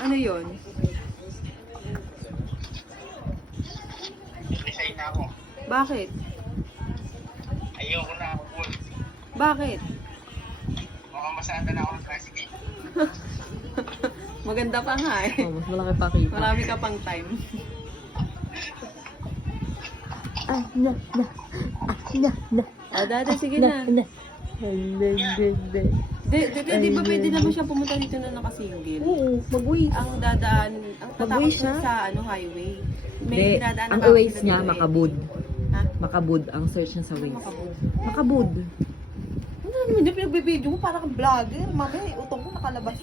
Ano yun? Resign na ako. Bakit? Ayoko na ako. Bakit? Mukhang masada na ako ng tricycle. Maganda pa nga eh. Oh, mas malaki pa kita. Marami ka pang time. Dati, sige na. Di ba pwede naman siya pumunta dito na nakasingle? Oo, mag-waste. Ang dadaan, ang tatakot Mag-waste siya siya? sa highway. May Hindi, dinadaan na ang bakit Waze sila niya, dito eh. Makabud. Ha? Makabud, ang search niya sa Ano Waze. makabog? Makabud. Ano naman yung pinagbibideo mo? Parang kang vlogger. Mamaya, utong ko nakalabas.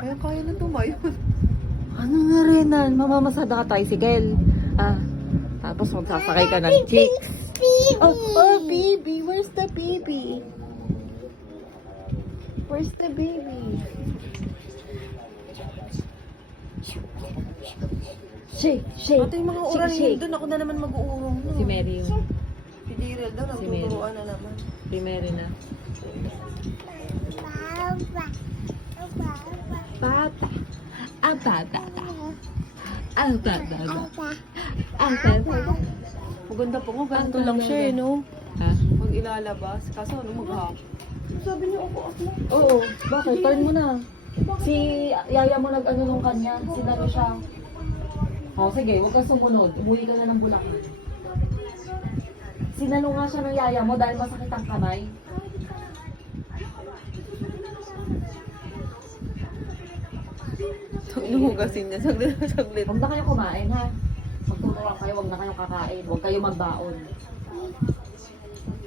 Kaya kaya na tumayo. Ano na rin na? Mamamasada ka tricycle. Tapos magsasakay ka ng chicks. Oh, baby. Where's the baby? Where's the baby? Shake, shake. Ito yung mga shake, oral shake. yun doon. Ako na naman mag-uurong. No? Si Mary yung Si Daryl daw, Si Mary. nagtuturuan na naman. si Mary na. Papa. Ang tata. Ang tata. Ang tata. Maganda po ko, ganito lang siya eh, no? Ha? Pag ilalabas. Kaso ano, mag-hap. Sabi niya, ako mo. Oo. Bakit? Turn mo na. Si Yaya mo nag-ano nung kanya. Sinalo siya. O sige, huwag kang sumunod. Umuwi ka na ng Bulacan. Sinalo nga siya ng Yaya mo dahil masakit ang kamay. Inuhugasin niya. Saglit na saglit. Huwag na kayo kumain ha. Magtuturuan kayo, huwag na kayo kakain. Huwag kayo magbaon.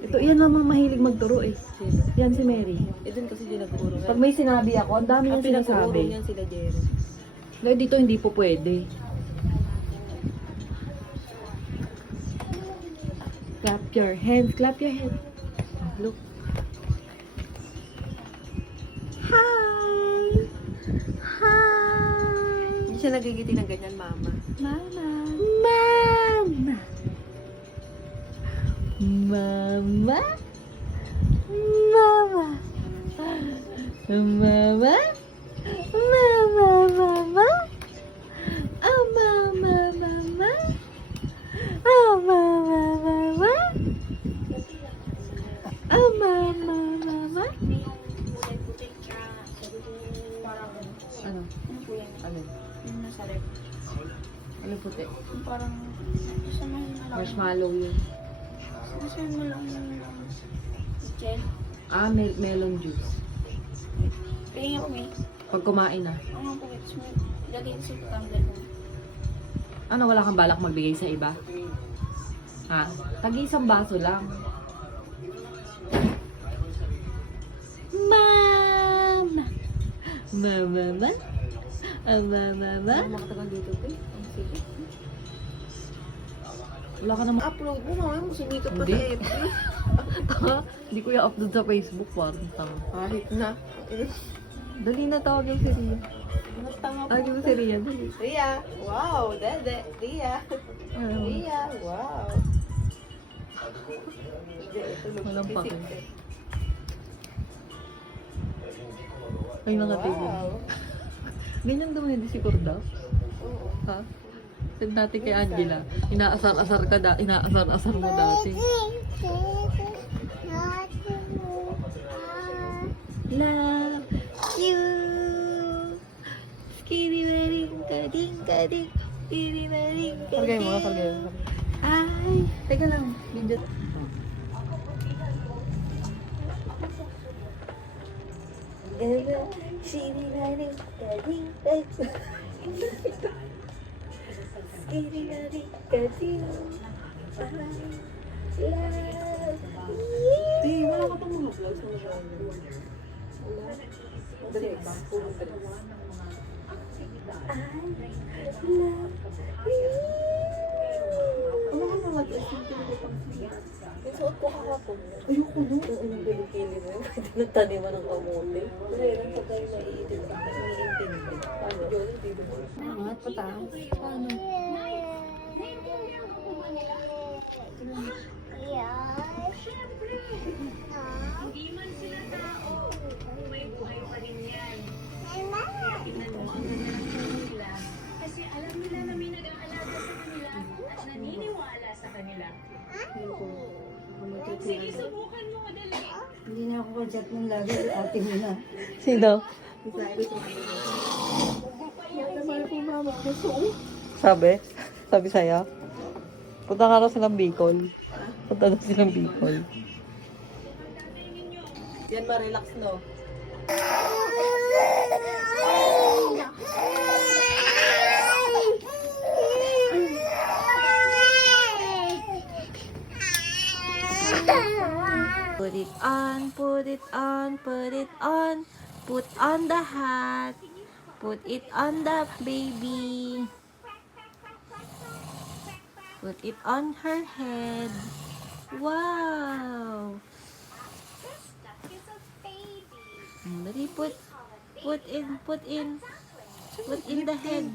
Ito, yan namang mahilig magturo eh. Yan si Mary. Eh, dun kasi di nag-uurong. Pag may sinabi ako, ang dami Ang niya sinasabi. pinag-uurong yan sila Jerry. Pero dito hindi po pwede. Clap your hands, clap your hands. Look. Hi! Hi! Hindi siya nagigiti ng ganyan, mama. Mama! Mama! Mama! Mama! Mama! Mama! Mama! Oh, mama! Mama! Oh, mama! Mama! Oh, mama! Mama! Ano? Ano? Yung nasa rep. Ano puti? Parang, samahin mo lang. Marshmallow yun. Samahin mo lang yung gel. Melon juice. Tingin ako eh. Pag kumain na. Ang mga pagkits mo, lagay sa tumbler mo. Ano, wala kang balak magbigay sa iba? Ha? Tag-isang baso lang. Mama! Mama! Mama! Makatagal dito ko eh. Ang sige. Wala ka naman. Upload mo na, sumikat pa Hindi. sa FB. Hindi ko i-upload sa Facebook. Parang tanga. Kahit na. Dali na, tawagin si Ria. Mas tanga po. Tawagin mo si Ria. Dali. Ria, wow, dede, Ria. Ano? Ria, wow. Hindi, tulog. Walang Bisik pake. eh. Ay, nakatigil. Wow. Ganyan dumedi si Corda. Oo. Ha? Send natin kay Angela. Inaasar-asar mo dati. Love you. Skiri-maring kading-kading. Skiri-maring Kargay mo, kading. kargay mo. Ay, teka lang. Video. Skiri-maring kading-kading. Skiri-maring kading. Love you. Di, wala ka pang mga vlogs na genre. Dali ba? Puro dali. Ano ka mga dress yung pinagpapang siya? Yung suot ko kahapon. Ayoko no. Yung pili mo yun. Tinataniman ng kamote. Kasi lang pag kayo naiintindi. Paano? Angat pa taas. Paano? Hindi man sila tao, may buhay pa rin yan. Tingnan mo ang ganda ng puso nila kasi alam nila na may nag-aalaga sa kanila at naniniwala sa kanila. Sige, subukan mo, dali. Hindi na ako kajat ng lagi. Ate mo na. Sino? Sabi? Sabi sa'yo? Punta nga raw silang Bicol. Punta daw silang Bicol. Yan ma-relax, no? Put it on, put it on, put it on. Put on the hat. Put it on the baby. Put it on her head. Wow. Dali, put in the head.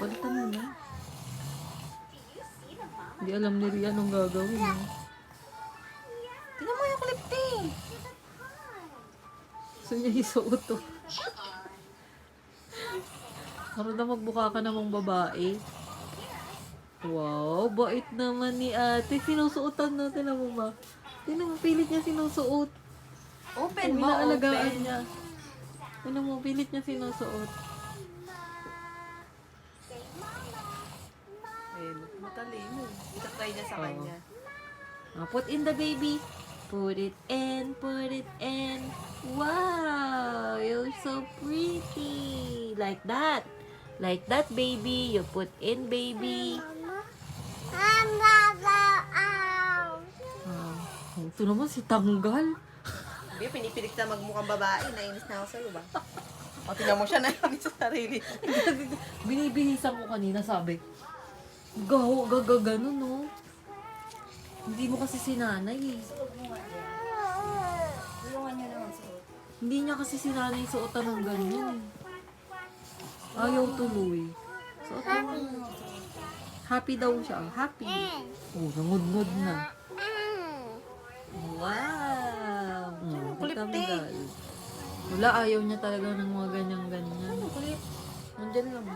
Palitan mo na. Hindi alam ni Ria anong gagawin. Tingnan mo yung clip, te. Gusto niya isuot to. Karoon na magbuka ka namang babae. Wow, bait naman ni ate. Sinusuotan na, tingnan mo ba? Tingnan mo, pilit niya sinusuot. Open Kung mo, inaalagaan open. niya. Tingnan mo, pilit niya sinusuot. Ayun, matalino. Itatry niya sa Oo. kanya. Put in the baby. Put it in, put it in. Wow, you're so pretty. Like that. Like that, baby. You put in, baby. Ito naman si Tanggal. Hindi, pinipilit na magmukhang babae. Nainis na ako sa'yo ba? O, tingnan mo siya nainis sa sarili. Binibihisan ko kanina, sabi. Ganun, no? Hindi mo kasi sinanay eh. Hindi niya kasi sinanay suotan ng ganyan eh. Ayaw tuloy. Suot mo. Happy daw siya. Happy. Oh, nangudngod na. Wow! Kulit, Tanggal. Wala, ayaw niya talaga ng mga ganyan-ganyan. Kulit. Nandyan lang.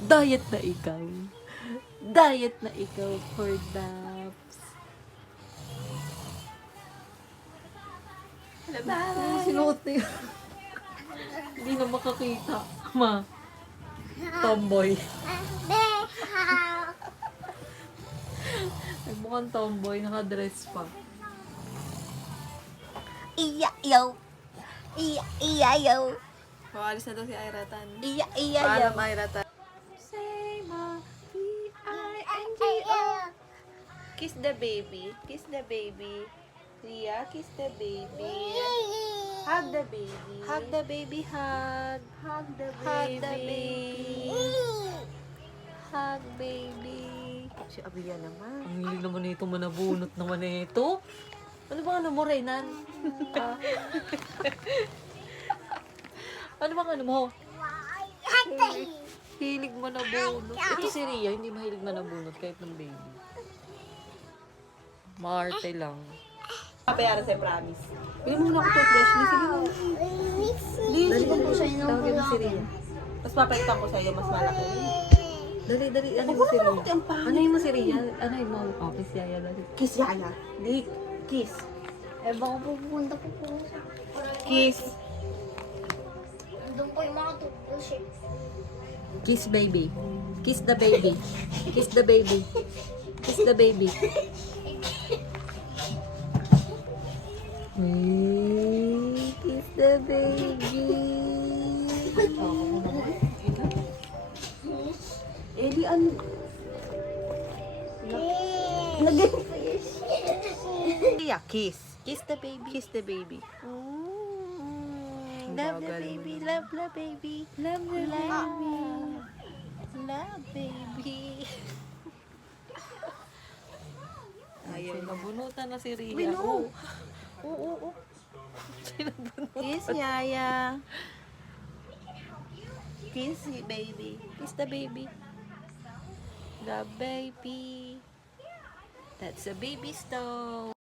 Diet na ikaw. Diet na ikaw for daps. Sinuot na yun. Hindi na makakita. Ma. Tomboy. Mukhang tomboy. Naka-dress pa. Iya-yaw. Iya-iyayaw. Alis na daw si Ayratan. Iya-iyayaw. Paalam, Ayratan. Say ma. P-I-N-G-O. Kiss the baby. Kiss the baby. Ria, kiss the baby. Hug the baby. Hug the baby, hug. Hug the baby. Hug the baby. Hug baby. Si Abia naman. Ang hilig naman nito, manabunot naman nito. Ano bang ano mo, Reynan? Ah. Ano bang ano mo? Hilig manabunot. Ito si Ria, hindi mahilig manabunot kahit ng baby. Marte lang. Papayaran sa'yo, promise. Bigyan mo muna ako toothbrush. Sige mo. Dali ko po sa'yo ng Tawagin mo si Ria. Tapos papalitan ko sa'yo, mas malaki. Dali. Ano mo si Ria? Ano mo si Ria? Ano mo? Oh, kiss Yaya dali. Kiss, Yaya. Di, kiss. Eh, baka pupunta ko po. Kiss. Doon po yung mga toothbrush eh. Kiss baby. Kiss the baby. Kiss the baby. Kiss the baby. Kiss the baby. Eli, ano? Lagay po yung Yeah, kiss. Kiss the baby. Kiss the baby. Love the Bagal baby. mo. Love the baby. Love the baby. love, baby. Ayun, nabunutan na si Ria. Uy, no. Oo. Kiss, Yaya. Kiss, baby. Kiss the baby. The baby. That's a baby stone.